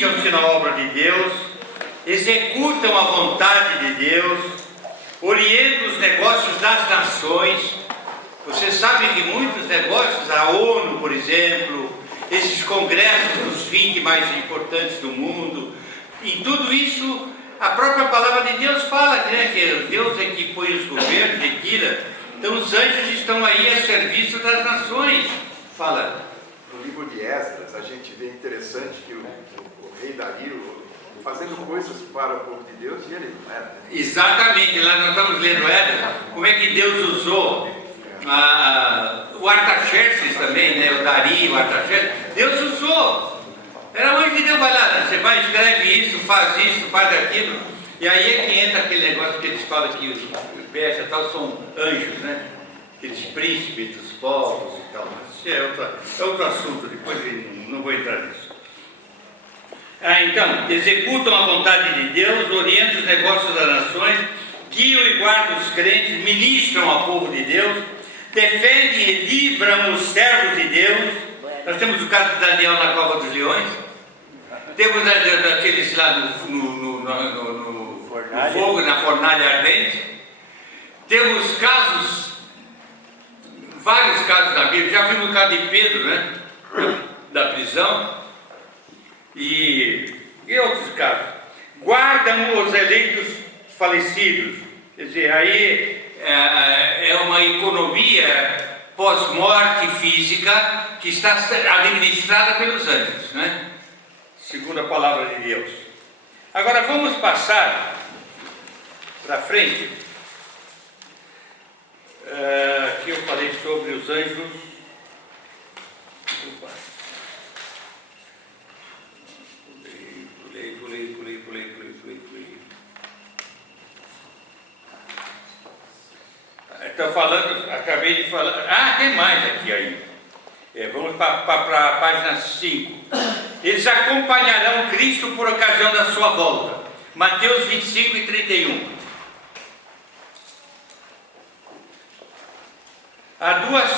engajam-se na obra de Deus, executam a vontade de Deus, orientam os negócios das nações. Você sabe que muitos negócios, a ONU, por exemplo, esses congressos dos 20 mais importantes do mundo, em tudo isso, a própria palavra de Deus fala, né, que Deus é que põe os governos e tira. Então os anjos estão aí a serviço das nações. Fala. No livro de Esdras, a gente vê interessante que o rei Dario fazendo coisas para o povo de Deus e ele não era. Né? Exatamente, lá nós estamos lendo Esdras, como é que Deus usou o Artaxerxes também, né, o Dario, o Artaxerxes. Deus usou. Era onde que Deus vai lá, você vai, escreve isso, faz aquilo. E aí é que entra aquele negócio que eles falam que os persas tal são anjos, né? Aqueles príncipes dos povos e tal. Mas isso é outro assunto, depois não vou entrar nisso. Então, executam a vontade de Deus, orientam os negócios das nações, guiam e guardam os crentes, ministram ao povo de Deus, defendem e livram os servos de Deus. Nós temos o caso de Daniel na cova dos leões, temos aqueles lá no fogo, na fornalha ardente, temos vários casos da Bíblia, já vimos o caso de Pedro, né, da prisão, e outros casos. Guardam os eleitos falecidos, quer dizer, aí é uma economia pós-morte física que está administrada pelos anjos, né? Segundo a palavra de Deus. Agora vamos passar para frente. Aqui eu falei sobre os anjos. Pulei. Estou falando, acabei de falar. Tem mais aqui ainda. Vamos para a página 5. Eles acompanharão Cristo por ocasião da sua volta. Mateus 25 e 31. Há duas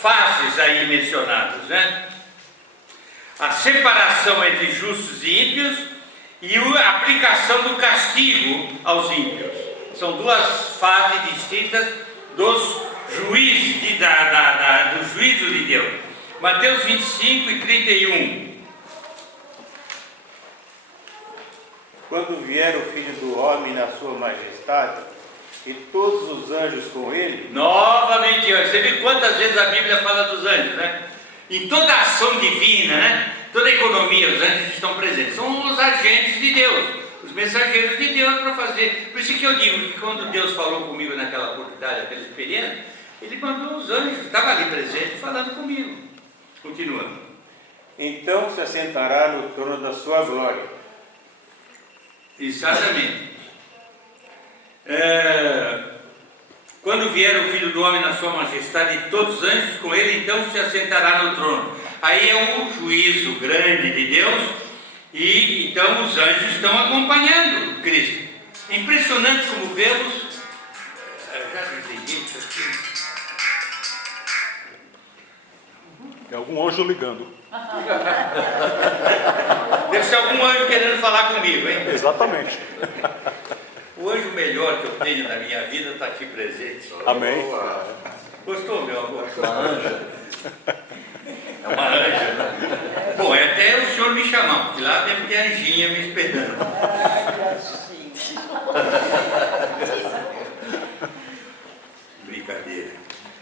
fases aí mencionadas, né? A separação entre justos e ímpios e a aplicação do castigo aos ímpios. São duas fases distintas dos juízes, do juízo de Deus. Mateus 25 e 31. Quando vier o Filho do Homem na sua majestade, e todos os anjos com ele... Novamente, você vê quantas vezes a Bíblia fala dos anjos, né? Em toda a ação divina, né? Toda a economia, os anjos estão presentes. São os agentes de Deus, os mensageiros de Deus para fazer. Por isso que eu digo que quando Deus falou comigo naquela oportunidade, naquela experiência, Ele mandou os anjos, estava ali presente, falando comigo. Continuando. Então se assentará no trono da sua glória. Exatamente. Quando vier o Filho do Homem na sua majestade e todos os anjos com ele, então se assentará no trono. Aí é um juízo grande de Deus, e então os anjos estão acompanhando Cristo. É impressionante como vemos. Já desliguei isso aqui. É algum anjo ligando. Deve ser algum anjo querendo falar comigo, hein? Exatamente. O anjo melhor que eu tenho na minha vida está aqui presente. Amém. Gostou, meu amor? É uma anja. É uma anja, né? Bom, é até o senhor me chamar, porque lá deve ter anjinha me esperando. Brincadeira.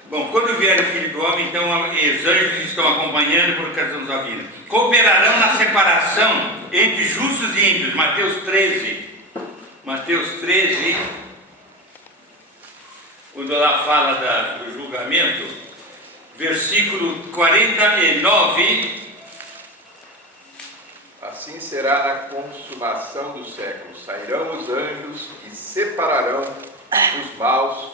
Bom, quando vier o Filho do Homem, então os anjos estão acompanhando por causa da vida. Cooperarão na separação entre justos e ímpios. Mateus 13. Mateus 13, quando lá fala do julgamento, versículo 49. Assim será na consumação dos séculos. Sairão os anjos e separarão os maus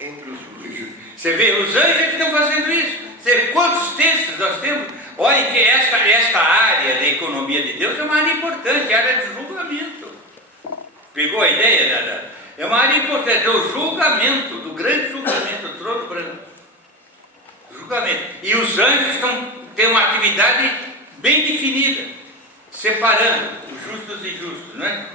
entre os justos. Você vê, os anjos é que estão fazendo isso. Você vê quantos textos nós temos? Olha que esta área da economia de Deus é uma área importante, a área de julgamento. Pegou a ideia, Dada? É uma área importante, é o julgamento, do grande julgamento, do trono branco. Julgamento. E os anjos têm uma atividade bem definida. separando os justos e injustos, não é?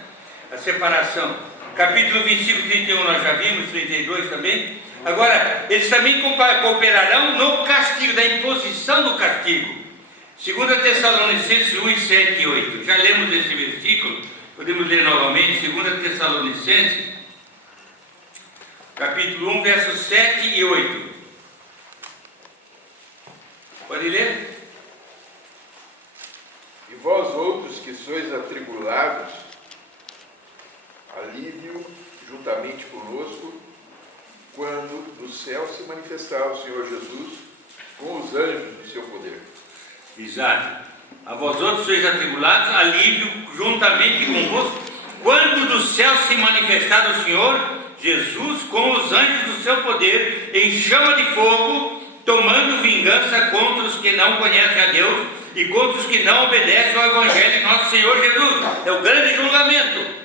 A separação. Capítulo 25, 31 nós já vimos, 32 também. Agora, eles também cooperarão no castigo, da imposição do castigo. 2 Tessalonicenses 1, 7 e 8. Já lemos esse versículo, podemos ler novamente. 2 Tessalonicenses, capítulo 1, versos 7 e 8. Pode ler? E vós outros que sois atribulados, alívio juntamente conosco, quando do céu se manifestar o Senhor Jesus com os anjos do seu poder. Exato. A vós outros sois atribulados, alívio juntamente convosco, quando do céu se manifestar o Senhor Jesus com os anjos do seu poder, em chama de fogo, tomando vingança contra os que não conhecem a Deus e contra os que não obedecem ao Evangelho de nosso Senhor Jesus. É o grande julgamento.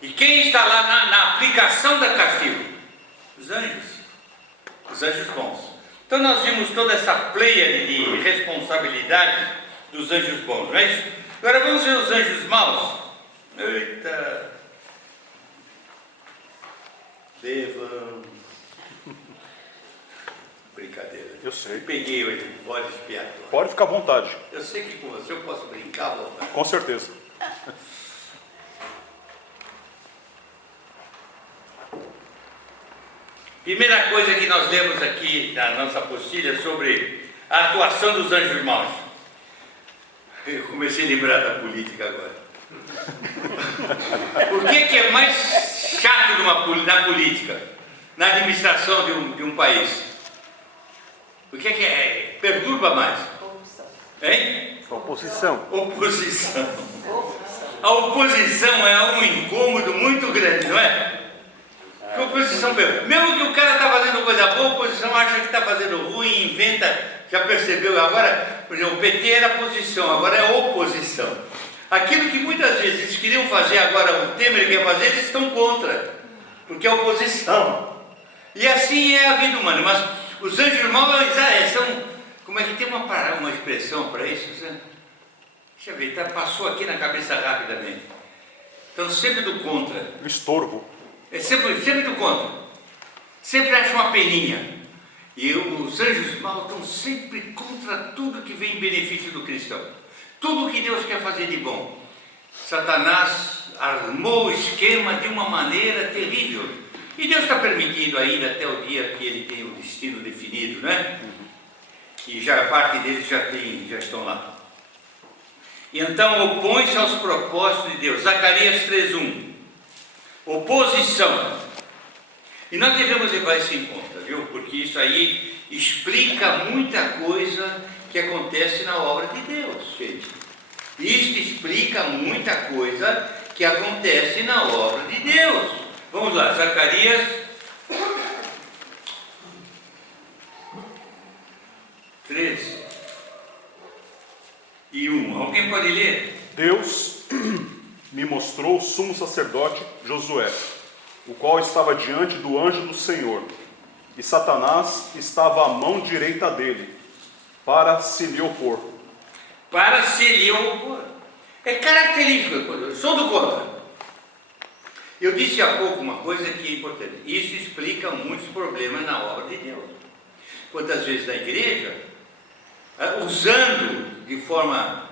E quem está lá na aplicação da castigo? Os anjos bons. Então nós vimos toda essa pleiade de responsabilidade dos anjos bons, não é isso? Agora vamos ver os anjos maus. Eita! Devam. Brincadeira. Eu sei. Peguei hoje, pode espiar. Pode ficar à vontade. Eu sei que com você eu posso brincar, vontade. Com certeza. Primeira coisa que nós lemos aqui na nossa apostila sobre a atuação dos anjos maus. Eu comecei a lembrar da política agora. O que é mais chato na política, na administração de um país? O que perturba mais? Hein? Oposição. Oposição. A oposição é um incômodo muito grande, não é? A oposição, mesmo que o cara está fazendo coisa boa, a oposição acha que está fazendo ruim, inventa, já percebeu? Agora, por exemplo, o PT era posição, agora é oposição. Aquilo que muitas vezes eles queriam fazer, agora o Temer quer fazer, eles estão contra, porque é oposição. E assim é a vida humana. Mas os anjos maus são, como é que tem uma expressão para isso? Deixa eu ver, passou aqui na cabeça rapidamente. Estão sempre do contra. Estorvo. É sempre do contra. Sempre acha uma peninha. E os anjos maus estão sempre contra tudo que vem em benefício do cristão. Tudo que Deus quer fazer de bom. Satanás armou o esquema de uma maneira terrível. E Deus está permitindo ainda até o dia que ele tem o destino definido, né? E já parte deles já estão lá. Então opõe-se aos propósitos de Deus. Zacarias 3:1. Oposição. E nós devemos levar isso em conta, viu? Porque isso aí explica muita coisa que acontece na obra de Deus, gente. Isso explica muita coisa que acontece na obra de Deus. Vamos lá, Zacarias 3:1. Alguém pode ler? Deus me mostrou o sumo sacerdote Josué, o qual estava diante do anjo do Senhor, e Satanás estava à mão direita dele, para se lhe opor. Para se lhe opor. É característico, eu sou do contra. Eu disse há pouco uma coisa que é importante. Isso explica muitos problemas na obra de Deus. Quantas vezes na igreja, usando de forma,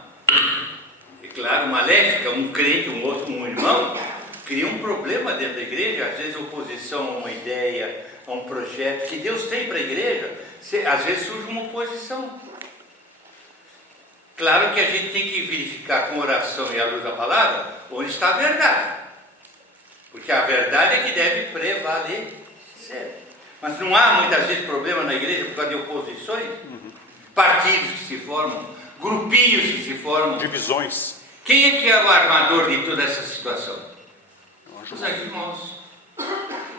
é claro, maléfica, um crente, um outro, um irmão, cria um problema dentro da igreja, às vezes oposição a uma ideia, a um projeto que Deus tem para a igreja, às vezes surge uma oposição. Claro que a gente tem que verificar com oração e à luz da palavra onde está a verdade, porque a verdade é que deve prevalecer. Mas não há muitas vezes problema na igreja por causa de oposições, partidos que se formam, grupinhos que se formam, Divisões. Quem é que é o armador de toda essa situação? Os irmãos.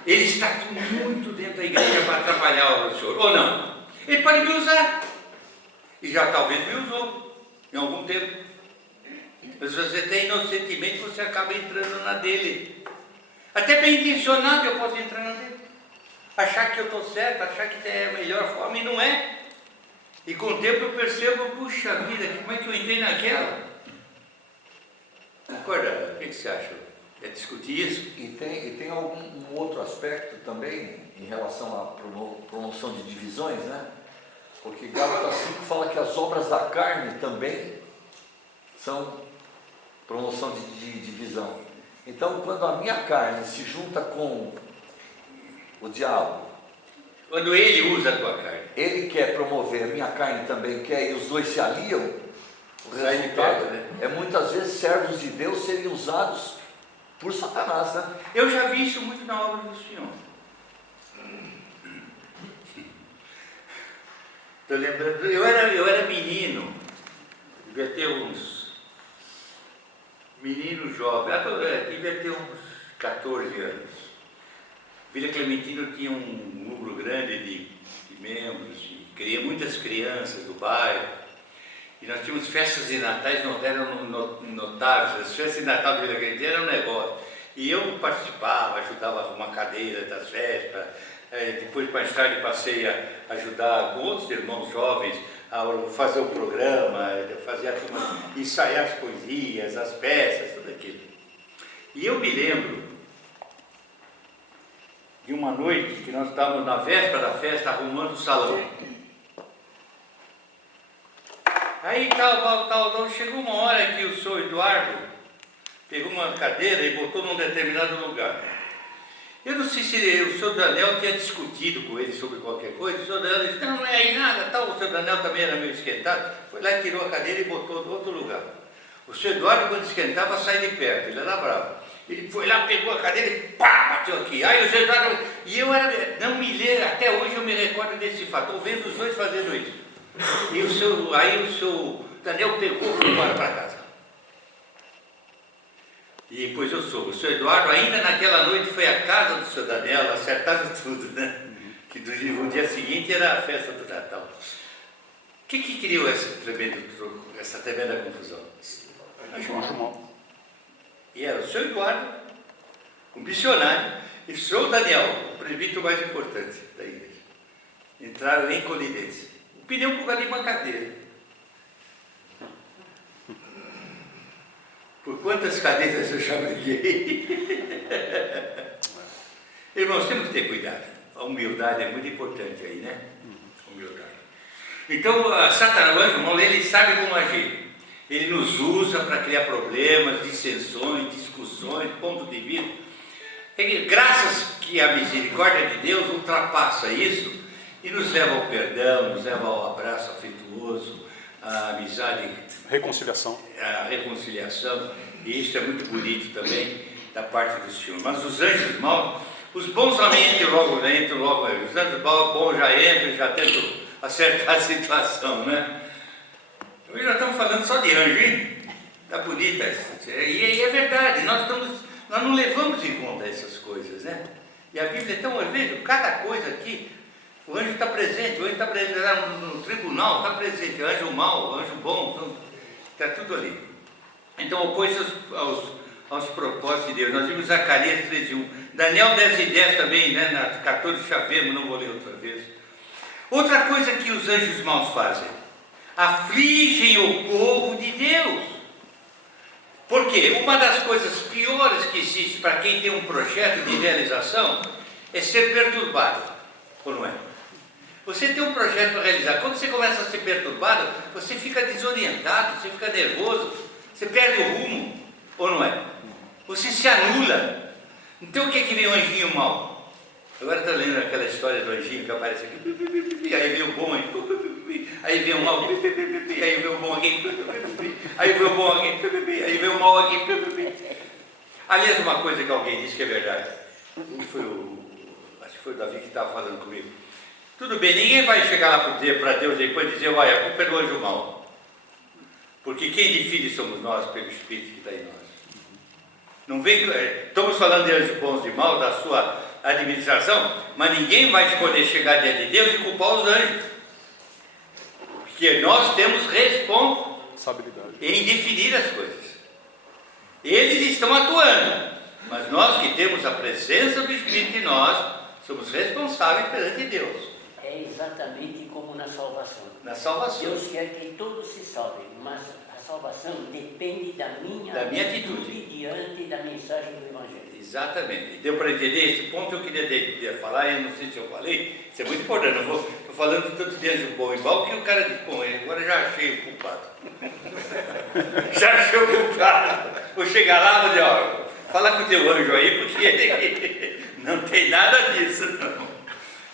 Ele está muito dentro da igreja para atrapalhar a obra do Senhor, ou não? Ele pode me usar, e já talvez me usou em algum tempo, mas você até inocentemente você acaba entrando na dele, até bem intencionado eu posso entrar na dele, achar que eu estou certo, achar que é a melhor forma, e não é. E com o tempo eu percebo, puxa vida, como é que eu entrei naquela? Concorda? O que você acha? É discutir isso? E tem um outro aspecto também em relação à promoção de divisões, né? Porque Gálatas 5 fala que as obras da carne também são promoção de divisão. Então, quando a minha carne se junta com o diabo, Quando ele usa a tua carne. ele quer promover, a minha carne também quer, e os dois se aliam, o Sai de resultado perto, né? é muitas vezes servos de Deus serem usados por Satanás, né? Eu já vi isso muito na obra do Senhor. Estou lembrando, eu era menino, devia ter uns menino jovem, devia ter uns 14 anos. Vila Clementino tinha um número grande de membros, e muitas crianças do bairro. E nós tínhamos festas de natais, não eram notáveis. As festas de Natal de Vila Clementino era um negócio. E eu participava, ajudava a arrumar cadeira das festas. Depois, mais tarde, passei a ajudar com outros irmãos jovens a fazer o programa, fazer a turma, ensaiar as poesias, as peças, tudo aquilo. E eu me lembro de uma noite que nós estávamos na véspera da festa arrumando o salão. Aí tal, chegou uma hora que o senhor Eduardo pegou uma cadeira e botou num determinado lugar. Eu não sei se o senhor Daniel tinha discutido com ele sobre qualquer coisa. O senhor Daniel disse, não é aí nada, tal. O senhor Daniel também era meio esquentado. Foi lá e tirou a cadeira e botou em outro lugar. O senhor Eduardo, quando esquentava, saía de perto, ele era bravo. Ele foi lá, pegou a cadeira e pá, bateu aqui. Aí o senhor Eduardo, e eu não me lembro, até hoje eu me recordo desse fato. Estou vendo os dois fazendo isso. E aí o senhor Daniel pegou e foi embora para casa. E depois eu soube, o senhor Eduardo ainda naquela noite foi à casa do senhor Daniel, acertaram tudo, né? Que o dia seguinte era a festa do Natal. O que criou essa tremenda confusão? Acho mal. E era o senhor Eduardo, o missionário, e o senhor Daniel, o presbítero mais importante da igreja. Entraram em colidência. O pneu por causa de uma cadeira. Por quantas cadeiras eu já briguei? Irmãos, temos que ter cuidado. A humildade é muito importante aí, né? Humildade. Então, Satanás, irmão, ele sabe como agir. Ele nos usa para criar problemas, dissensões, discussões, ponto de vista. Graças que a misericórdia de Deus ultrapassa isso e nos leva ao perdão, nos leva ao abraço afetuoso, à amizade, Reconciliação. a reconciliação, e isso é muito bonito também da parte do Senhor. Mas os anjos maus, os bons também entram logo, os anjos bons já entram e já tentam acertar a situação, né? Hoje nós estamos falando só de anjo, hein? Está bonita isso. E é verdade, nós não levamos em conta essas coisas, né? E a Bíblia é tão, veja, cada coisa aqui, o anjo está presente, o anjo está presente no tribunal, está presente, o anjo mau, o anjo bom, está tudo ali. Então, opõe-se aos propósitos de Deus. Nós vimos Zacarias 13:1, Daniel 10:10 também, né? Na 14 já vemos, não vou ler outra vez. Outra coisa que os anjos maus fazem, afligem o povo de Deus. Por quê? Uma das coisas piores que existe para quem tem um projeto de realização é ser perturbado, ou não é? Você tem um projeto para realizar, quando você começa a ser perturbado, você fica desorientado, você fica nervoso, você perde o rumo, ou não é? Você se anula. Então o que vem o anjinho mau? Agora está lendo aquela história do anjinho que aparece aqui, aí vem o bom, aí vem o mal, aí vem o bom aqui, aí vem o bom aqui, aí vem o mal aqui. Aliás, uma coisa que alguém disse que é verdade, acho que foi o Davi que estava falando comigo. Tudo bem, ninguém vai chegar lá para Deus depois e dizer, olha, a culpa é do anjo mau. Porque quem define somos nós, pelo Espírito que está em nós. Não vem, estamos falando de anjos bons e maus, da sua administração, mas ninguém vai poder chegar diante de Deus e culpar os anjos. Porque nós temos responsabilidade em definir as coisas. Eles estão atuando, mas nós que temos a presença do Espírito em nós, somos responsáveis perante Deus. É exatamente como na salvação. Na salvação. Deus quer que todos se salvem, mas a salvação salvação depende da minha atitude diante da mensagem do Evangelho. Exatamente. Deu para entender? Esse ponto eu queria falar, eu não sei se eu falei, isso é muito importante. Eu estou falando tanto de anjo bom e mal que o cara diz, bom, agora já achei o culpado. Já achei o culpado. Vou chegar lá e vou dizer, ó, fala com o teu anjo aí, porque ele não tem nada disso, não.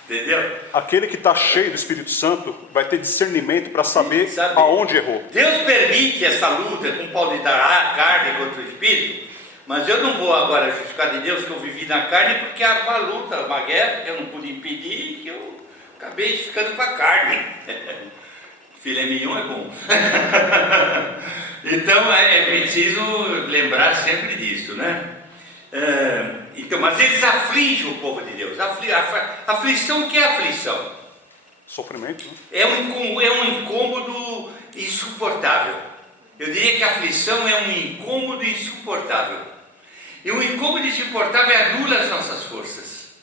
Entendeu? Aquele que está cheio do Espírito Santo vai ter discernimento para saber Sabe. aonde errou. Deus permite essa luta com Paulo da carne contra o Espírito, mas eu não vou agora justificar de Deus que eu vivi na carne porque há uma luta, uma guerra que eu não pude impedir e que eu acabei ficando com a carne. Filé mignon é bom. Então é preciso lembrar sempre disso, né? Então, mas eles afligem o povo de Deus. Aflição, o que é aflição? Sofrimento, né? É um incômodo insuportável. Eu diria que a aflição é um incômodo insuportável. E um incômodo insuportável anula as nossas forças,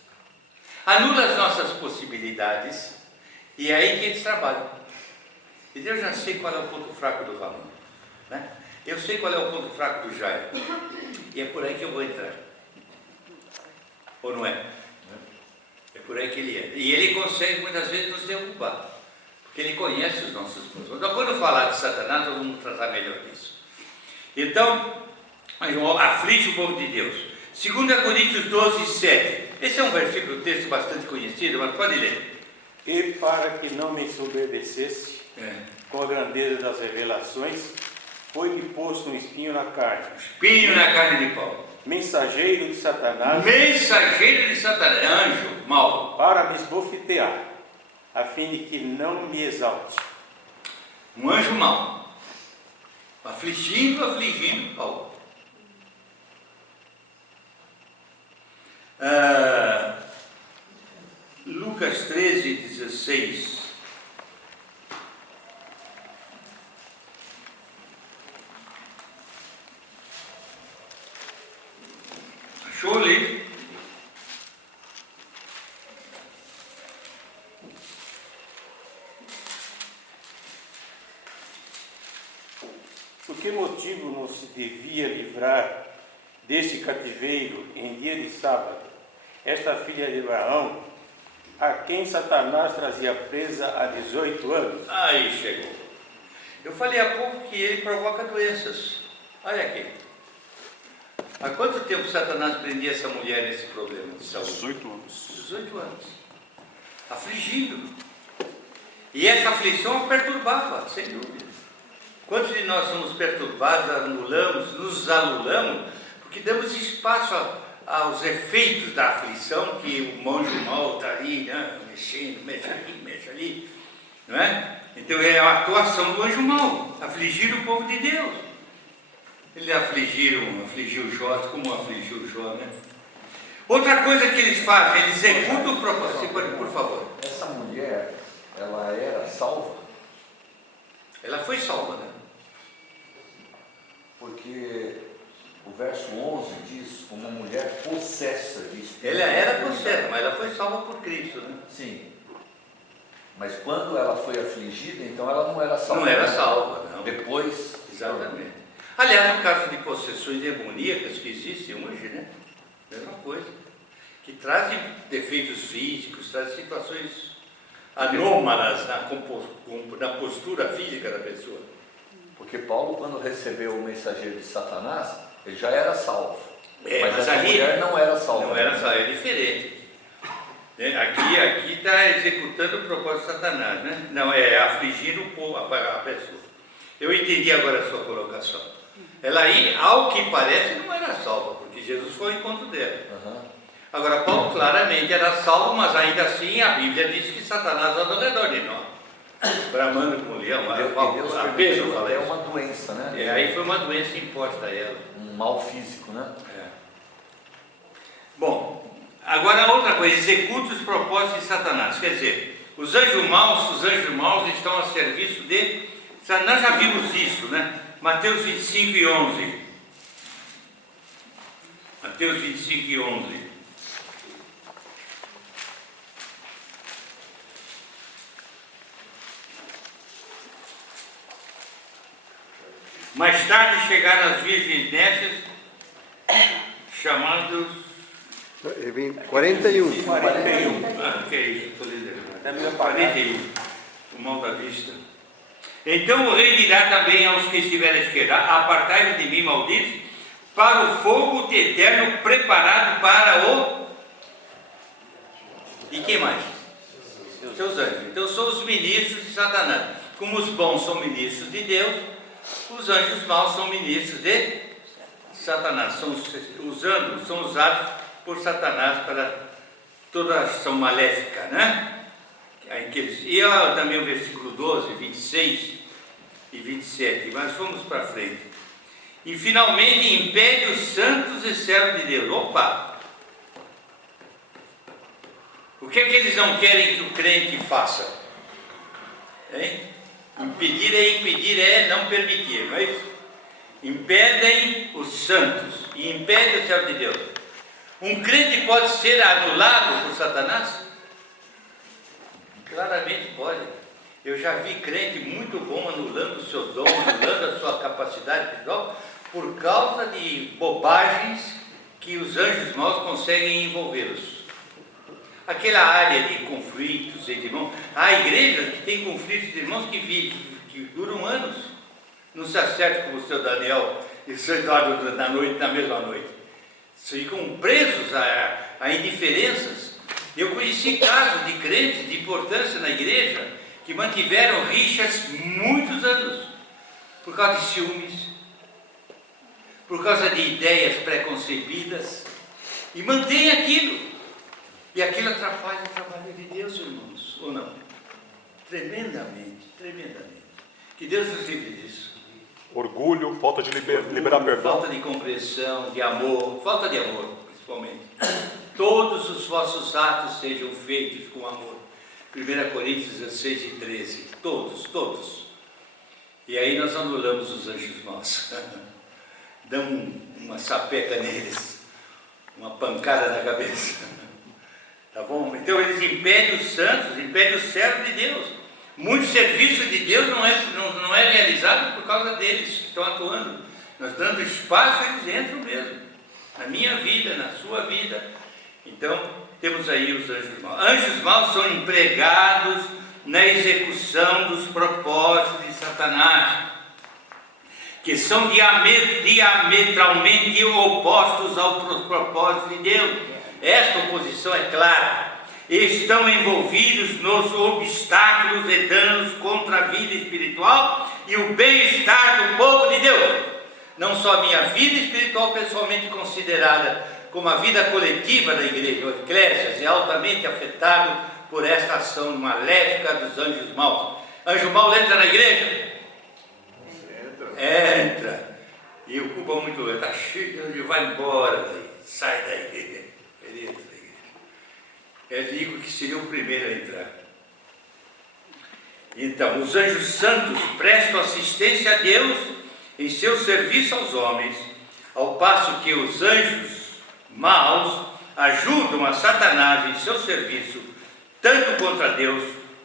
anula as nossas possibilidades, e é aí que eles trabalham. E eu já sei qual é o ponto fraco do Ramon, né? Eu sei qual é o ponto fraco do Jairo, e é por aí que eu vou entrar. Ou não é? É por aí que ele entra. E ele consegue muitas vezes nos derrubar, porque ele conhece os nossos pontos. Então, quando falar de Satanás, nós vamos tratar melhor disso. Então, aflige o povo de Deus. 2 Coríntios 12, 7. Esse é um versículo, texto bastante conhecido, mas pode ler. E para que não me ensoberbecesse com a grandeza das revelações, foi-me posto um espinho na carne. Espinho na carne de Paulo. Mensageiro de Satanás. Mensageiro de Satanás, anjo, mau. Para me esbofetear, a fim de que não me exalte. Um anjo mau. Afligindo Paulo. Lucas 13, 16. Achou ali? Por que motivo não se devia livrar desse cativeiro em dia de sábado esta filha de Abraão, a quem Satanás trazia presa há 18 anos? Aí chegou. Eu falei há pouco que ele provoca doenças. Olha aqui. Há quanto tempo Satanás prendia essa mulher nesse problema de saúde? 18 anos. 18 anos. Afligindo. E essa aflição a perturbava, sem dúvida. Quantos de nós somos perturbados, nos anulamos, porque damos espaço aos efeitos da aflição, que o anjo mau está ali, né? Mexendo, mexe aqui, mexe ali, não é? Então é a atuação do anjo mau, afligir o povo de Deus. Ele afligiu Jó, como afligiu Jó, né? Outra coisa que eles fazem, eles executam o propósito. Por favor. Essa mulher, ela era salva? Ela foi salva, né? Porque o verso 11 diz, uma mulher possessa de espírito. Ela era possessa, mas ela foi salva por Cristo, né? Sim. Mas quando ela foi afligida, então ela não era salva. Não era salva, não. Depois. Exatamente. Aliás, no caso de possessões demoníacas que existem hoje, né? Mesma coisa. Que trazem defeitos físicos, trazem situações anômalas na postura física da pessoa. Porque Paulo, quando recebeu o mensageiro de Satanás, ele já era salvo. Mas essa ali mulher não era salva. Não era salva, é diferente. Aqui está executando o propósito de Satanás, né? Não, é afligir o povo, a pessoa. Eu entendi agora a sua colocação. Ela aí, ao que parece, não era salva, porque Jesus foi ao encontro dela. Uhum. Agora, Paulo claramente era salvo, mas ainda assim a Bíblia diz que Satanás anda ao redor de nós, bramando com o leão. Deus A Pedro permitiu fala até isso. uma doença, né? Aí foi uma doença imposta a ela. Um mal físico, né? Bom, agora outra coisa, executa os propósitos de Satanás. Quer dizer, os anjos maus estão a serviço de Satanás. Já vimos isso, né? Mateus 25 e 11. Mateus 25 e 11. Mais tarde chegaram as virgens nécias, chamando... 41. 41. Ah, que é isso, estou lendo. Da minha parte. 41. O mal da vista. Então o rei dirá também aos que estiverem à esquerda: apartai-vos de mim, malditos, para o fogo eterno preparado para o... E quem mais? Seus anjos. Então são os ministros de Satanás. Como os bons são ministros de Deus, os anjos maus são ministros de Satanás. São usados por Satanás para toda a ação maléfica, né? E também o versículo 12, 26 e 27, mas vamos para frente. E finalmente impede os santos e servos de Deus. Opa! O que é que eles não querem que o crente faça? Hein? Impedir é não permitir, não é isso? Impedem os santos e impedem o servo de Deus. Um crente pode ser anulado por Satanás? Claramente pode. Eu já vi crente muito bom anulando o seu dom, anulando a sua capacidade espiritual, por causa de bobagens que os anjos maus conseguem envolvê-los. Aquela área de conflitos entre irmãos, há igrejas que têm conflitos de irmãos que duram anos, não se acertam como o seu Daniel e o seu Eduardo na mesma noite. Ficam presos a indiferenças. Eu conheci casos de crentes de importância na igreja que mantiveram rixas muitos anos, por causa de ciúmes, por causa de ideias preconcebidas, e mantém aquilo. E aquilo atrapalha o trabalho de Deus, irmãos, ou não? Tremendamente, tremendamente. Que Deus nos livre disso. Orgulho, falta de liberar perdão. Falta de compreensão, de amor, falta de amor, principalmente. Todos os vossos atos sejam feitos com amor. 1 Coríntios 16 e 13. Todos, todos. E aí nós anulamos os anjos maus. Damos uma sapeca neles, uma pancada na cabeça. Tá bom? Então eles impedem os santos, impedem o servo de Deus. Muito serviço de Deus não é realizado por causa deles que estão atuando. Nós dando espaço, eles entram mesmo. Na minha vida, na sua vida. Então, temos aí os anjos maus. Anjos maus são empregados na execução dos propósitos de Satanás, que são diametralmente opostos aos propósitos de Deus. Esta oposição é clara. Estão envolvidos nos obstáculos e danos contra a vida espiritual e o bem-estar do povo de Deus. Não só a minha vida espiritual pessoalmente considerada, como a vida coletiva da igreja, o eclésias, é altamente afetado por esta ação maléfica dos anjos maus. Anjo mau entra na igreja? Entra. E ocupa muito lugar. Está cheio de anjo, vai embora daí. Sai da igreja. Ele entra na igreja. Eu digo que seria o primeiro a entrar. Então, os anjos santos prestam assistência a Deus em seu serviço aos homens, ao passo que os anjos maus ajudam a Satanás em seu serviço, tanto contra Deus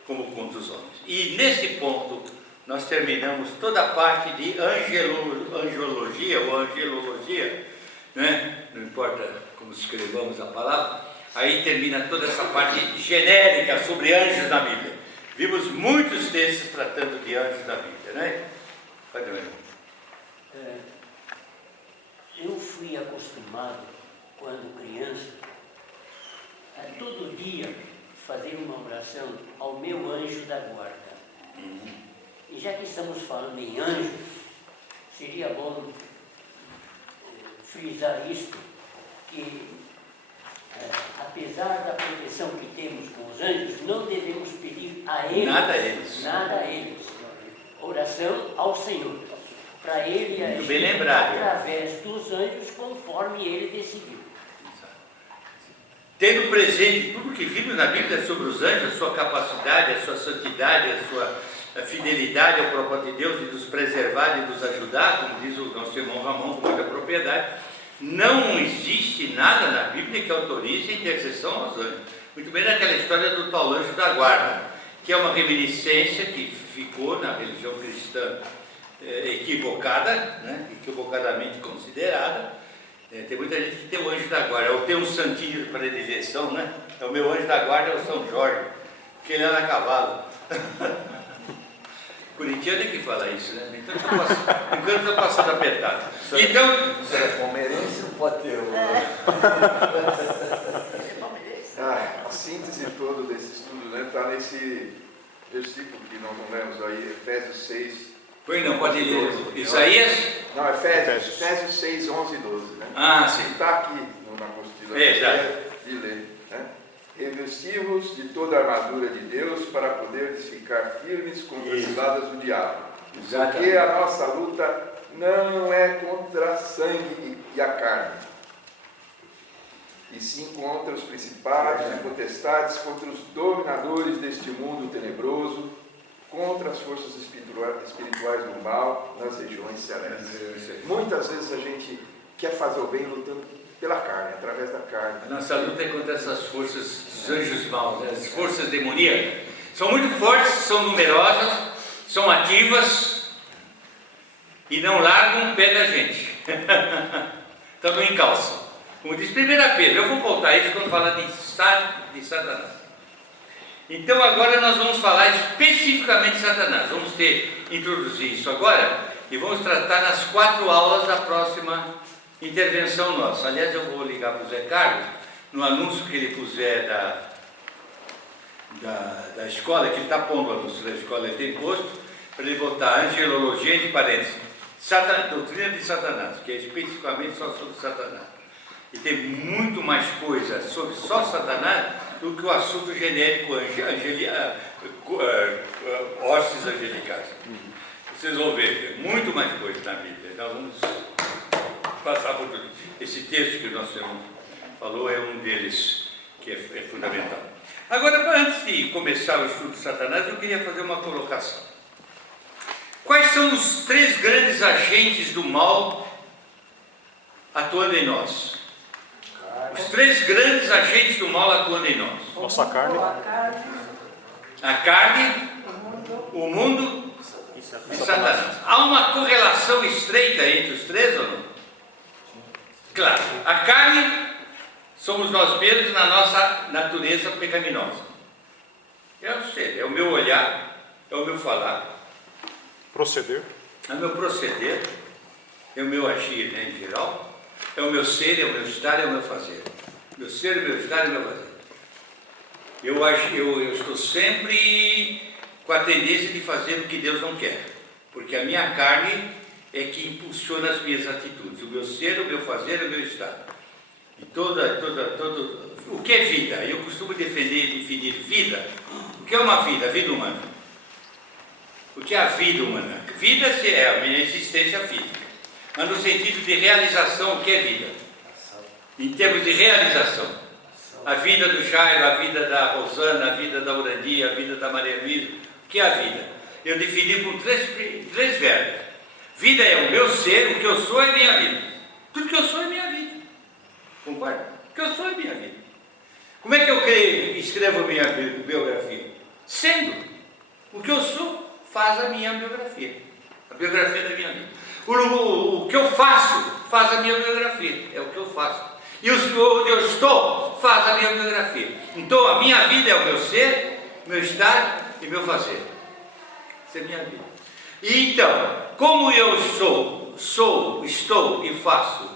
como contra os homens. E nesse ponto, nós terminamos toda a parte de angelologia ou angelologia, né? Não importa como escrevamos a palavra, aí termina toda essa parte genérica sobre anjos na Bíblia. Vimos muitos textos tratando de anjos na Bíblia, né? Pode ver. Eu fui acostumado, quando criança, a todo dia fazer uma oração ao meu anjo da guarda. E já que estamos falando em anjos, seria bom frisar isto, que apesar da proteção que temos com os anjos, não devemos pedir a eles nada a eles. Oração ao Senhor, para Ele agir através dos anjos conforme Ele decidiu. Tendo presente tudo que vimos na Bíblia sobre os anjos, a sua capacidade, a sua santidade, a sua fidelidade ao propósito de Deus de nos preservar e nos ajudar, como diz o nosso irmão Ramon com muita propriedade, não existe nada na Bíblia que autorize a intercessão aos anjos. Muito bem naquela história do tal anjo da guarda, que é uma reminiscência que ficou na religião cristã equivocada, né? Equivocadamente considerada. Tem muita gente que tem o anjo da guarda, ou tem um santinho para direção, né? O meu anjo da guarda é o São Jorge, porque ele anda a cavalo. Corintiano é que fala isso, né? Então eu estou passando apertado. Então, Você é palmeirense, não pode ter o... A síntese toda desse estudo está nesse versículo que nós não lemos aí, Efésios 6. pois não, pode ler Isaías? Não, Efésios 6, 11 e 12. Né? Ah, sim. Está aqui na apostila Exato. de ler. Né? Revesti-vos de toda a armadura de Deus para poderes ficar firmes contra as ciladas do diabo. Exatamente. Porque a nossa luta não é contra sangue e a carne, e sim contra os principados e potestades, contra os dominadores deste mundo tenebroso, contra as forças espirituais do mal nas regiões celestes. Muitas vezes a gente quer fazer o bem lutando pela carne, através da carne. A nossa luta é contra essas forças dos anjos maus, né? As forças demoníacas. São muito fortes, são numerosas, são ativas e não largam o pé da gente. Então não encalçam. Como diz 1 Pedro, eu vou voltar a isso quando falar de Satanás. Então agora nós vamos falar especificamente de Satanás. Vamos introduzir isso agora e vamos tratar nas 4 aulas da próxima intervenção nossa. Aliás, eu vou ligar para o Zé Carlos, no anúncio que ele puser da escola, que ele está pondo o anúncio da escola, ele tem posto, para ele botar angelologia entre parênteses, doutrina de Satanás, que é especificamente só sobre Satanás. E tem muito mais coisa sobre só Satanás do que o assunto genérico hostes angelicais. Vocês vão ver, muito mais coisa na Bíblia. Nós vamos passar por tudo. Esse texto que o nosso irmão falou é um deles que é fundamental. Agora, antes de começar o estudo de Satanás, eu queria fazer uma colocação. Quais são os 3 grandes agentes do mal atuando em nós? Os 3 grandes agentes do mal atuando em nós. Nossa carne. A carne, o mundo e Satanás. Há uma correlação estreita entre os 3 ou não? Claro. A carne somos nós mesmos na nossa natureza pecaminosa. É o ser, é o meu olhar, é o meu falar. Proceder. É o meu proceder, é o meu agir, né, em geral. É o meu ser, é o meu estar, é o meu fazer. Meu ser, o meu estar, é o meu fazer. Eu estou sempre com a tendência de fazer o que Deus não quer, porque a minha carne é que impulsiona as minhas atitudes. O meu ser, o meu fazer, é o meu estar. E o que é vida? Eu costumo definir vida. O que é uma vida? A vida humana. O que é a vida humana? Vida é a minha existência física. Mas no sentido de realização, o que é vida? Em termos de realização. A vida do Jairo, a vida da Rosana, a vida da Urandi, a vida da Maria Luísa. O que é a vida? Eu defini com 3 verbos. Vida é o meu ser, o que eu sou é minha vida. Tudo que eu sou é minha vida. Concorda? O que eu sou é minha vida. Como é que eu escrevo a minha biografia? Sendo. O que eu sou faz a minha biografia. A biografia da minha vida. O que eu faço faz a minha biografia. É o que eu faço. E onde eu estou faz a minha biografia. Então a minha vida é o meu ser, meu estar e meu fazer. Isso é minha vida. E então, como eu sou, estou e faço,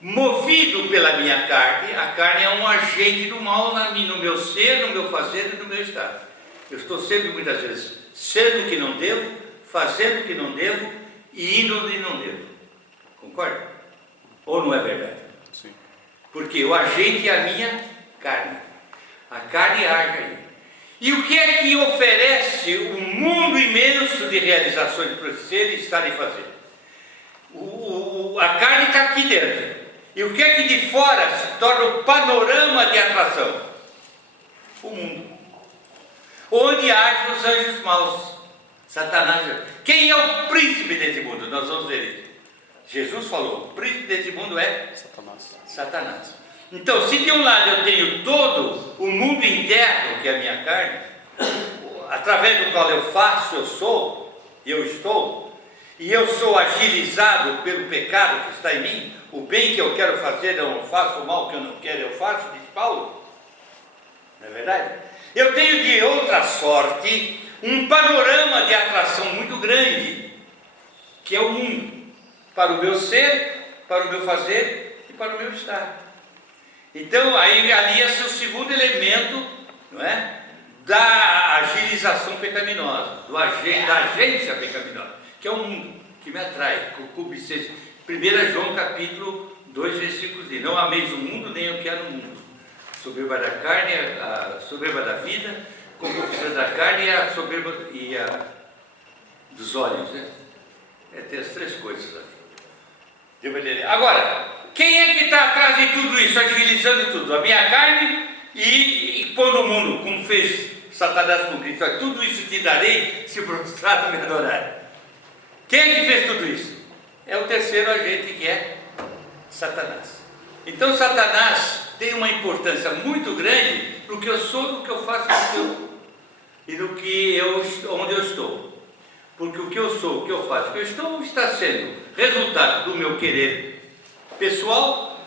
movido pela minha carne, a carne é um agente do mal no meu ser, no meu fazer e no meu estar. Eu estou sempre, muitas vezes, sendo o que não devo, fazendo o que não devo e indo onde não devo. Concorda? Ou não é verdade? Sim. Porque o agente é a minha carne. A carne age aí. E o que é que oferece um mundo imenso de realizações para ser, estar e fazer? A carne está aqui dentro. E o que é que de fora se torna o panorama de atração? O mundo. Onde agem os anjos maus. Satanás. Quem é o príncipe desse mundo? Nós vamos ver isso. Jesus falou, o príncipe desse mundo é Satanás. Então, se de um lado eu tenho todo o mundo interno, que é a minha carne, através do qual eu faço, eu sou e eu estou, e eu sou agilizado pelo pecado que está em mim, o bem que eu quero fazer eu não faço, o mal que eu não quero eu faço, diz Paulo. Não é verdade? Eu tenho de outra sorte um panorama de atração muito grande, que é o mundo, para o meu ser, para o meu fazer e para o meu estar. Então, aí alia-se o segundo elemento, não é? Da agilização pecaminosa, da agência pecaminosa, que é o mundo, que me atrai, concupiscência. 1 João capítulo 2, versículos 10. Não ameis o mundo, nem o que há no mundo. Soberba da carne, a soberba da vida, concupiscência da carne e a soberba dos olhos, né? Tem as três coisas ali. Agora, quem é que está atrás de tudo isso, agilizando tudo? A minha carne e pondo o mundo, como fez Satanás com Cristo. Tudo isso te darei se prostrado me adorar. Quem é que fez tudo isso? É o terceiro agente, que é Satanás. Então Satanás tem uma importância muito grande no que eu sou, no que eu faço, e no que onde eu estou. Porque o que eu sou, o que eu faço, o que eu estou, está sendo resultado do meu querer pessoal,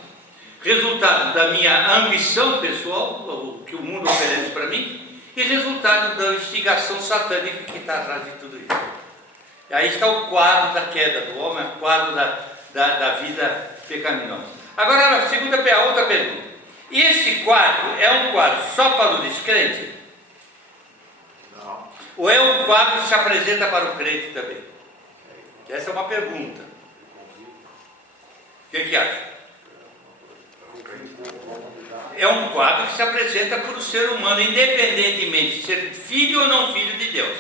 resultado da minha ambição pessoal, o que o mundo oferece para mim, e resultado da instigação satânica que está atrás de tudo isso. E aí está o quadro da queda do homem, o quadro da vida pecaminosa. Agora, a outra pergunta. E esse quadro é um quadro só para o descrente? Não. Ou é um quadro que se apresenta para o crente também? Essa é uma pergunta. O que acha? É um quadro que se apresenta para o ser humano, independentemente de ser filho ou não filho de Deus.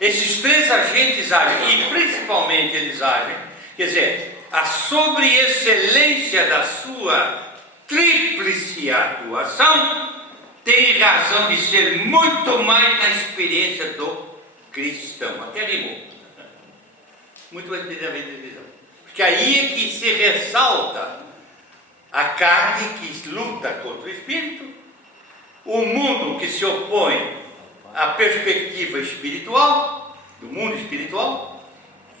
Esses três agentes agem, e principalmente eles agem, quer dizer, a sobreexcelência da sua tríplice atuação tem razão de ser muito mais na experiência do cristão. Até rimou. Muito mais precisamente do cristão. Porque aí é que se ressalta a carne que luta contra o espírito, o mundo que se opõe à perspectiva espiritual, do mundo espiritual,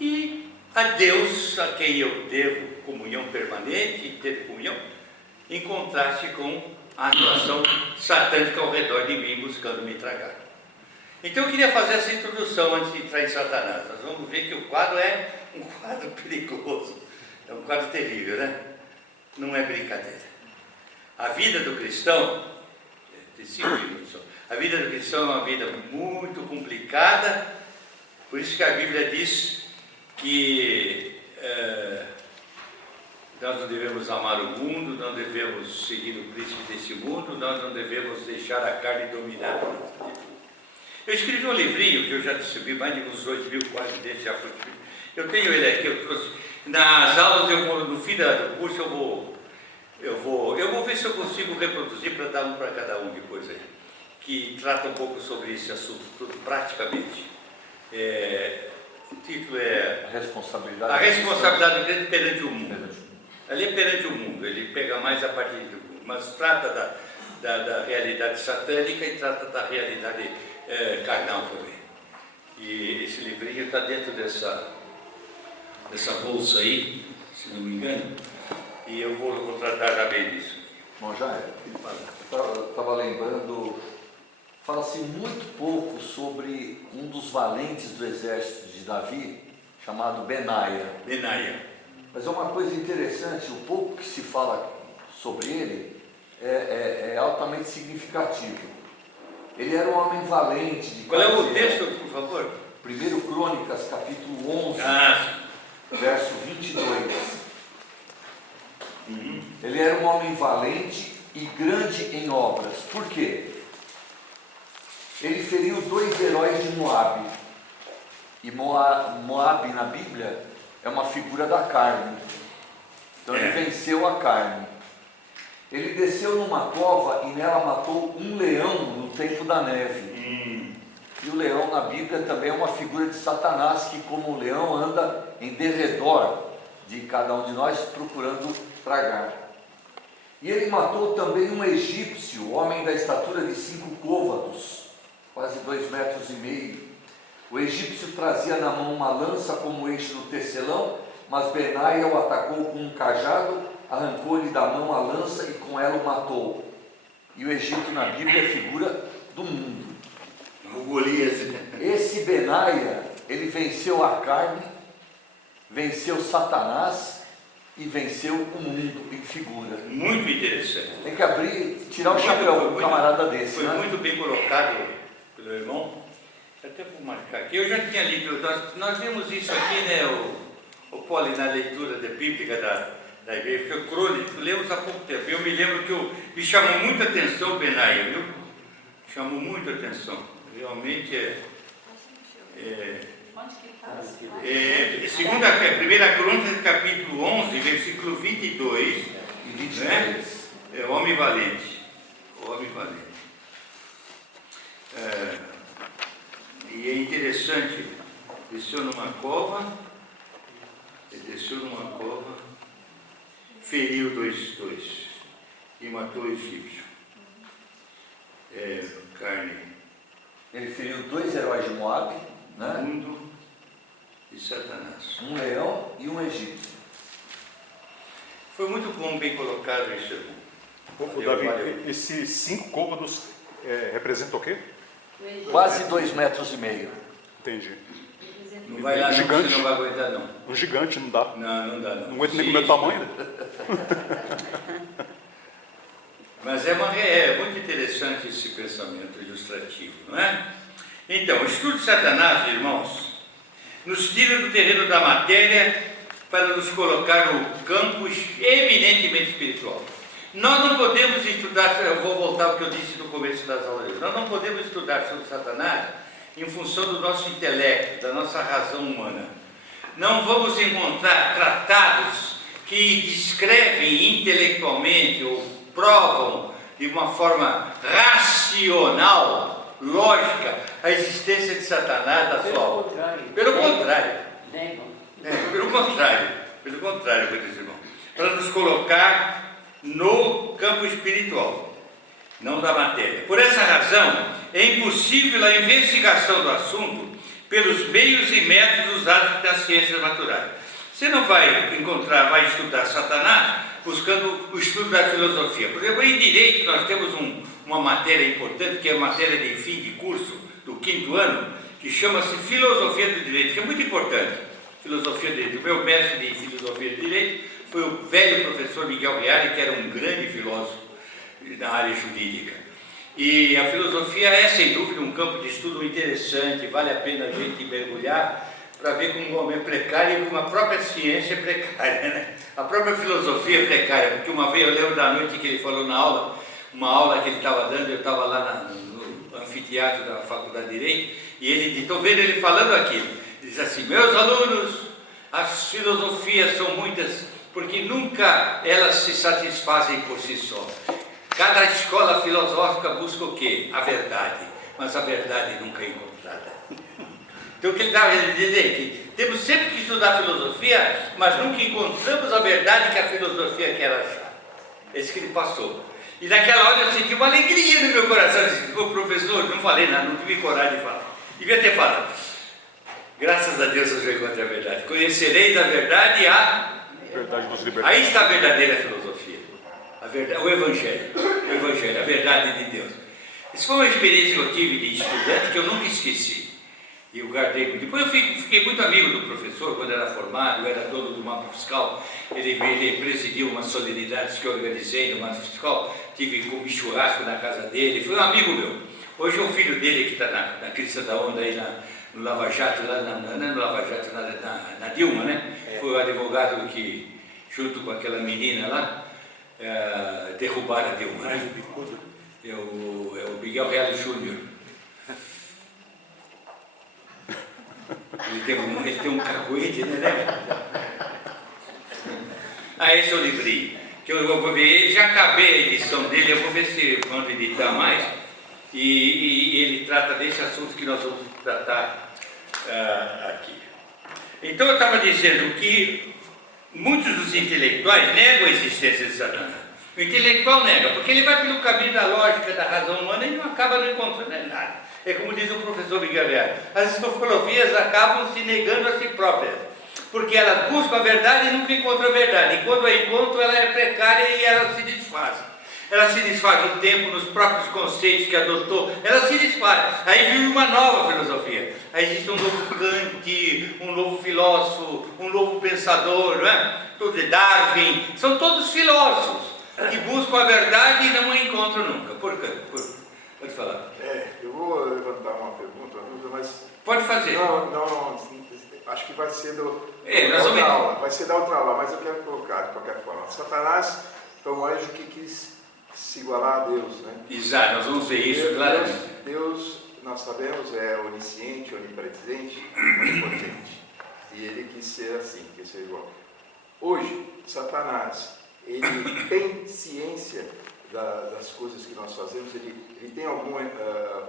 e a Deus, a quem eu devo comunhão permanente e ter comunhão, em contraste com a atuação satânica ao redor de mim, buscando me tragar. Então eu queria fazer essa introdução antes de entrar em Satanás. Nós vamos ver que o quadro é um quadro perigoso, é um quadro terrível, né? Não é brincadeira. A vida do cristão, a vida do cristão é uma vida muito complicada, por isso que a Bíblia diz que nós não devemos amar o mundo, não devemos seguir o príncipe desse mundo, nós não devemos deixar a carne dominar. Eu escrevi um livrinho que eu já distribuí, mais de uns 2.000 quase desses já foi. Eu tenho ele aqui, eu trouxe. Nas aulas, no fim do curso, eu vou ver se eu consigo reproduzir para dar um para cada um depois aí, que trata um pouco sobre esse assunto, tudo praticamente. O título é A responsabilidade do crente perante o mundo. Ali é perante o mundo, ele pega mais a partir do mundo, mas trata da realidade satânica e trata da realidade carnal também. E esse livrinho está dentro dessa bolsa aí, se não me engano, e eu vou tratar também disso. Bom, já estava lembrando, fala-se muito pouco sobre um dos valentes do exército de Davi, chamado Benaia. Mas é uma coisa interessante, o pouco que se fala sobre ele é altamente significativo. Ele era um homem valente. Qual é o texto, por favor? 1 Crônicas, capítulo 11, verso 22. Ele era um homem valente e grande em obras. Por quê? Ele feriu 2 heróis de Moabe. E Moabe na Bíblia é uma figura da carne. Então ele venceu a carne. Ele desceu numa cova e nela matou um leão no tempo da neve. E o leão na Bíblia também é uma figura de Satanás, que como o leão anda em derredor de cada um de nós procurando tragar. E ele matou também um egípcio, homem da estatura de 5 côvados, quase 2,5 metros, O egípcio trazia na mão uma lança como eixo do tecelão, mas Benaia o atacou com um cajado, arrancou-lhe da mão a lança e com ela o matou. E o Egito na Bíblia é figura do mundo. O Golias. Esse Benaia, ele venceu a carne, venceu Satanás e venceu o mundo em figura. Muito interessante. Tem que abrir, tirar o chapéu para um camarada desse, Foi né? muito bem colocado pelo irmão. Até vou marcar aqui. Eu já tinha lido, nós vimos isso aqui, né, o Poli, na leitura da bíblica da igreja, porque o crônico, lemos há pouco tempo. Eu me lembro que me chamou muita atenção o Benaia, viu? Chamou muita atenção. Realmente primeira Crônica, capítulo 11, versículo 22, E 23. né? Homem valente. Homem valente. E é interessante, desceu numa cova, feriu dois e matou o egípcio. Carne, Ele feriu 2 heróis de Moabe, né? mundo e Satanás. Um leão e um egípcio. Foi muito bom, bem colocado isso, irmão. Ô, Valeu. Davi, esses 5 côvados representam o quê? Quase 2,5 metros. Entendi. Não vai lá não, Gigante. você não vai aguentar não. Um gigante não dá. Não dá não. Não aguenta nem com o Sim. meu tamanho. Mas é muito interessante esse pensamento ilustrativo, não é? Então, o estudo de Satanás, irmãos, nos tira do terreno da matéria para nos colocar no campo eminentemente espiritual. Nós não podemos estudar, eu vou voltar ao que eu disse no começo das aulas, nós não podemos estudar sobre Satanás em função do nosso intelecto, da nossa razão humana. Não vamos encontrar tratados que descrevem intelectualmente ou provam de uma forma racional, lógica, a existência de Satanás da sua obra. Pelo contrário. Negam. Pelo contrário, meus irmãos, para nos colocar no campo espiritual, não da matéria. Por essa razão, é impossível a investigação do assunto pelos meios e métodos usados das ciências naturais. Você não vai vai estudar Satanás buscando o estudo da filosofia. Por exemplo, em direito nós temos uma matéria importante, que é a matéria de fim de curso do 5º ano, que chama-se Filosofia do Direito, que é muito importante. Filosofia do Direito. O meu mestre de Filosofia do Direito foi o velho professor Miguel Reale, que era um grande filósofo na área jurídica. E a filosofia é, sem dúvida, um campo de estudo interessante, vale a pena a gente mergulhar para ver como o homem é precário e como a própria ciência é precária, né? A própria filosofia é precária, porque uma vez eu lembro da noite que ele falou na aula, uma aula que ele estava dando, eu estava lá no anfiteatro da Faculdade de Direito, e estou vendo ele falando aquilo. Ele diz assim: meus alunos, as filosofias são muitas, porque nunca elas se satisfazem por si só. Cada escola filosófica busca o quê? A verdade, mas a verdade nunca é encontrada. Então o que ele estava querendo dizer é que temos sempre que estudar filosofia, mas nunca encontramos a verdade que a filosofia quer achar. Esse que ele passou. E naquela hora eu senti uma alegria no meu coração. Eu disse: ô professor, não falei nada, não tive coragem de falar. Devia ter falado. Graças a Deus eu já encontrei a verdade. Conhecereis a verdade e a... Verdade dos libertários. Aí está a verdadeira filosofia. A verdade, o Evangelho, a verdade de Deus. Isso foi uma experiência que eu tive de estudante que eu nunca esqueci. E eu guardei muito. Depois eu fiquei muito amigo do professor, quando era formado, eu era dono do mapa fiscal. Ele presidiu umas solenidades que eu organizei no mapa fiscal. Tive um churrasco na casa dele, foi um amigo meu. Hoje é o filho dele que está na crista da onda aí no Lava Jato, lá no Lava Jato, na Dilma, né? Foi o advogado que, junto com aquela menina lá, derrubaram a Dilma, né? É o Miguel Reale Júnior. Ele tem um cacuete, né? Esse é o livrinho, que eu vou ver, já acabei a edição dele, eu vou ver se quando editar mais, e ele trata desse assunto que nós vamos tratar aqui. Então eu estava dizendo que muitos dos intelectuais negam a existência de Satanás. O intelectual nega, porque ele vai pelo caminho da lógica, da razão humana e não acaba não encontrando nada. É como diz o professor Miguel Real, as filosofias acabam se negando a si próprias, porque elas buscam a verdade e nunca encontram a verdade. E quando a encontram, ela é precária e ela se desfaz. Ela se desfaz no tempo, nos próprios conceitos que adotou, ela se desfaz. Aí vive uma nova filosofia. Aí existe um novo Kant, um novo filósofo, um novo pensador, não é? Darwin, são todos filósofos que buscam a verdade e não a encontram nunca. Por quê? Pode falar. Eu vou levantar uma pergunta, uma dúvida, mas... Pode fazer. Não, acho que vai ser nós da vamos... outra aula, vai ser da outra aula, mas eu quero colocar de qualquer forma. Satanás foi um anjo que quis se igualar a Deus, né? Exato, nós vamos ver isso claramente. Deus, nós sabemos, é onisciente, onipresente, onipotente. E ele quis ser assim, quis ser igual. Hoje, Satanás, ele tem ciência das coisas que nós fazemos, ele tem algum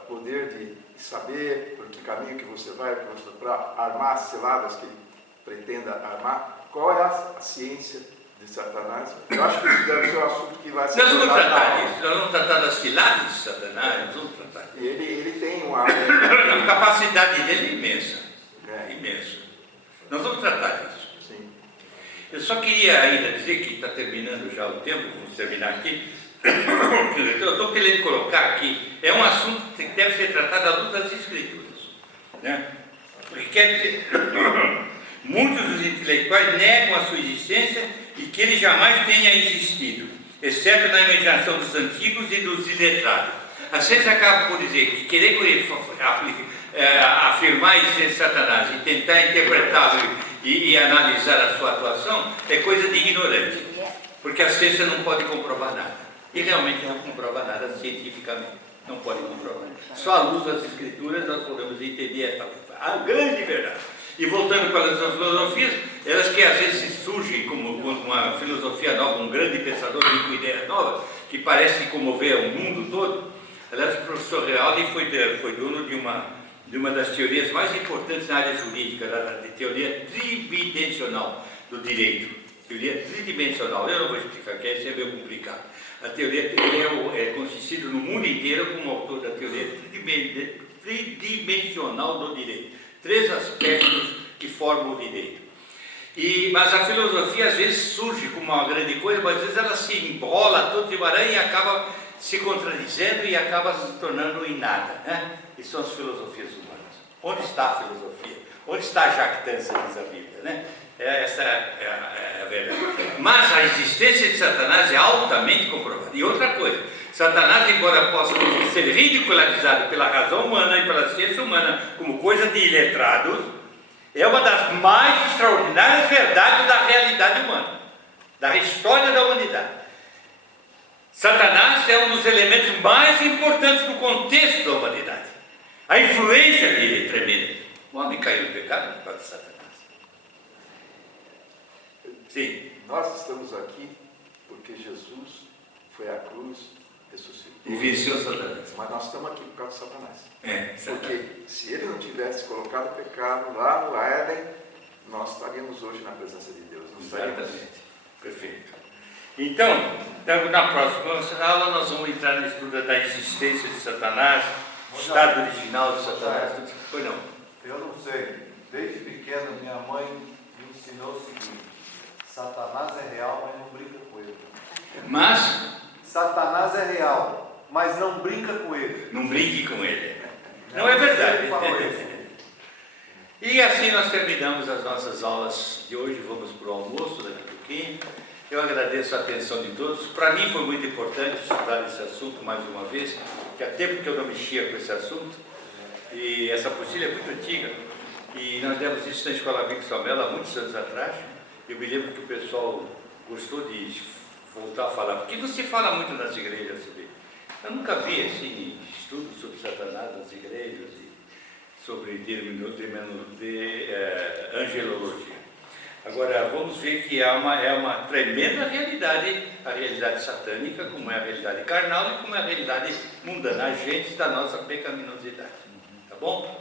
poder de saber por que caminho que você vai, para armar as ciladas que ele pretenda armar. Qual é a ciência de Satanás? Eu acho que isso deve ser um assunto que vai ser... Nós vamos tratar disso, nós vamos tratar das ciladas de Satanás, nós vamos tratar disso. E ele tem uma... A capacidade dele é imensa, imensa. Nós vamos tratar disso. Sim. Eu só queria ainda dizer que está terminando já o tempo, vamos terminar aqui. Eu estou querendo colocar aqui, é um assunto que deve ser tratado à luz das Escrituras, né? Porque quer dizer, muitos dos intelectuais negam a sua existência e que ele jamais tenha existido, exceto na imaginação dos antigos e dos iletrados. A ciência acaba por dizer que querer afirmar a existência de Satanás e tentar interpretá-lo e analisar a sua atuação é coisa de ignorante, porque a ciência não pode comprovar nada. E realmente não comprova nada cientificamente, não pode comprovar. Só à luz das Escrituras nós podemos entender a grande verdade. E voltando para as filosofias, elas que às vezes surgem como uma filosofia nova, um grande pensador com ideias novas, que parece comover o mundo todo. Aliás, o professor Reale foi dono de uma das teorias mais importantes na área jurídica, da teoria tridimensional do direito. Teoria tridimensional, eu não vou explicar, que isso é meio complicado. A teoria é consistida no mundo inteiro como autor da teoria tridimensional do direito. 3 aspectos que formam o direito. Mas a filosofia às vezes surge como uma grande coisa, mas às vezes ela se embola todo de maranhão e acaba se contradizendo e acaba se tornando em nada, né? E são as filosofias humanas. Onde está a filosofia? Onde está a jactância, diz a Bíblia, né? Essa é a verdade. Mas a existência de Satanás é altamente comprovada. E outra coisa, Satanás, embora possa ser ridicularizado pela razão humana e pela ciência humana como coisa de iletrados, é uma das mais extraordinárias verdades da realidade humana, da história da humanidade. Satanás é um dos elementos mais importantes do contexto da humanidade. A influência dele é tremenda. O homem caiu no pecado por causa de Satanás. Sim. Nós estamos aqui porque Jesus foi à cruz, ressuscitou. E venceu Satanás. Mas nós estamos aqui por causa de Satanás. Satanás. Porque se ele não tivesse colocado o pecado lá no Éden, nós estaríamos hoje na presença de Deus. Exatamente. Perfeito. Então, na próxima aula nós vamos entrar no estudo da existência de Satanás, o estado original de Satanás. Foi não? Eu não sei. Desde pequeno minha mãe me ensinou o seguinte: Satanás é real, mas não brinca com ele. Mas Satanás é real, mas não brinca com ele. não brinque com ele. Não é verdade. Ele falou isso. E assim nós terminamos as nossas aulas de hoje. Vamos para o almoço daqui a pouquinho. Eu agradeço a atenção de todos. Para mim foi muito importante estudar esse assunto mais uma vez, que há tempo que eu não mexia com esse assunto. E essa apostila é muito antiga. E nós demos isso na Escola Amigo Samuel há muitos anos atrás. Eu me lembro que o pessoal gostou de voltar a falar, porque não se fala muito nas igrejas sobre. Eu nunca vi assim, estudos sobre Satanás nas igrejas e sobre termos de angelologia. Agora, vamos ver que é uma tremenda realidade, a realidade satânica, como é a realidade carnal e como é a realidade mundana, agentes da nossa pecaminosidade. Tá bom?